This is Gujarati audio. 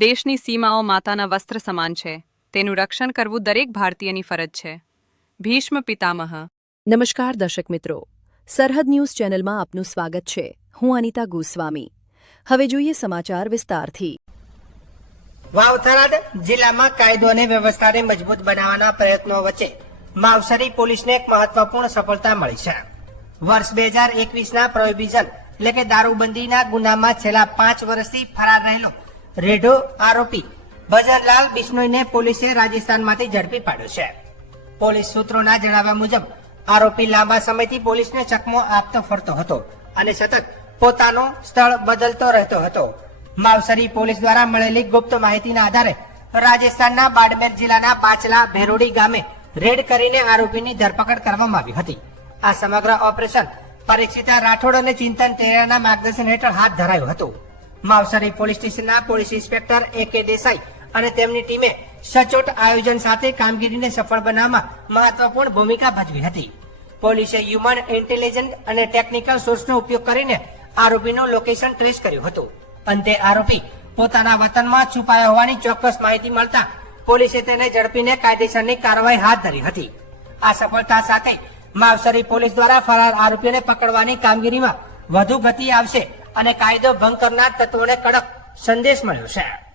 દેશની સીમાઓ માતાના વસ્ત્ર સમાન છે. તેનું રક્ષણ કરવું દરેક ભારતીયની ફરજ છે. ભીષ્મ પિતામહ. નમસ્કાર દર્શક મિત્રો, સરહદ ન્યૂઝ ચેનલમાં આપનું સ્વાગત છે. હું અનિતા ગોસ્વામી. હવે જોઈએ સમાચાર વિસ્તારથી. વાવ-થરાદ જિલ્લામાં કાયદો અને વ્યવસ્થાને મજબૂત બનાવવાના પ્રયત્નો વચ્ચે માવસરી પોલીસને એક મહત્વપૂર્ણ સફળતા મળી છે. વર્ષ 2021ના પ્રોહિબિશન એટલે કે દારૂબંધીના ગુનામાં છેલ્લા 5 વર્ષથી ફરાર રહેલો રેઢો આરોપી ભજનલાલ બિશ્નોઈને પોલીસે રાજસ્થાનમાંથી ઝડપી પાડ્યો છે. પોલીસ સૂત્રોના જણાવ્યા મુજબ આરોપી લાંબા સમયથી પોલીસને ચકમો આપતો ફરતો હતો અને સતત પોતાનું સ્થળ બદલતો રહેતો હતો. માવસરી પોલીસ દ્વારા મળેલી ગુપ્ત માહિતીના આધારે રાજસ્થાનના બાડમેર જિલ્લાના પાછલા ભેરોડી ગામે રેડ કરીને આરોપીની ધરપકડ કરવામાં આવી હતી. આ સમગ્ર ઓપરેશન પરીક્ષિતા રાઠોડ અને ચિંતન તેરાના માર્ગદર્શન હેઠળ હાથ ધરાયું હતું. માવસરી પોલીસ સ્ટેશનના પોલીસ ઇન્સ્પેક્ટર A.K. દેસાઈ અને તેમની ટીમે સચોટ આયોજન સાથે કામગીરીને સફળ બનાવવામાં મહત્વપૂર્ણ ભૂમિકા ભજવી હતી. પોલીસે હ્યુમન ઇન્ટેલિજન્સ અને ટેકનિકલ સોર્સનો ઉપયોગ કરીને આરોપીનું લોકેશન ટ્રેસ કર્યું હતું. અંતે આરોપી પોતાના વતનમાં છુપાયો હોવાની ચોક્કસ માહિતી મળતા પોલીસે તેને ઝડપીને કાયદેસરની કાર્યવાહી હાથ ધરી હતી. આ સફળતા સાથે માવસરી પોલીસ દ્વારા ફરાર આરોપીઓને પકડવાની કામગીરીમાં વધુ ગતિ આવશે અને કાયદો ભંગ કરનાર તત્વોને કડક સંદેશ મળ્યો છે.